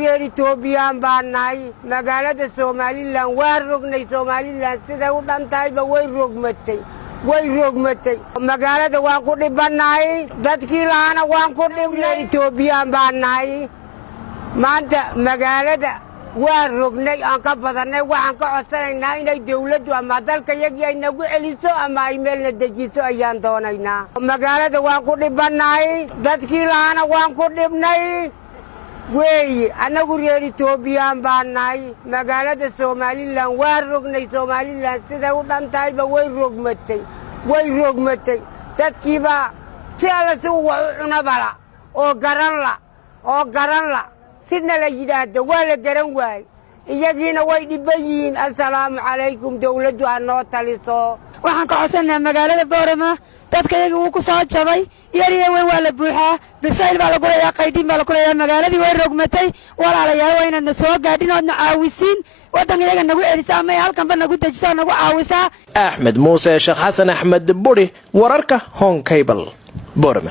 reer Ethiopian baan nahay magaalada Somaliland waa rognay Somaliland sida u dhantayba way rogmatay magaalada waan ku dhibanahay dadkii laana waan ku dhibnay Ethiopian baan nahay maanta magaalada waa rognay aan ka badanay waxaan ka codsanaynaa inay dawladdu ama dalkayaga ay nagu celiso ama ay meelna dejiso ayaan doonaynaa magaalada waan ku dhibanahay dadkii laana waan ku dhibnay weey anagu reer Ethiopian baan nahay magaalada Somaliland waa rognay Somaliland sida u dhantayba way rogmatay dadkiiba si alla soo cunabala oo garan la sidna la yiraahdo waa la garan waay iyagiina way dhibayiin assalaamu calaykum dawladdu anoo taliso waxaan ka codsanaynaa magaalada Boorama dadka iyaga uu ku soo jabay yariya way waa la buuxaa bisayl baa la gurayaa qaydin baa la gurayaa magaaladii way rogmatay walaalayaal waa inaad soo gaadhin oo caawisiin wadanka iyaga nagu celisaa ama halkan ba nagu dejisaa nagu caawisaa Axmed Muuse Sheekh Xasan Axmed Buri wararka Home Cable Boorama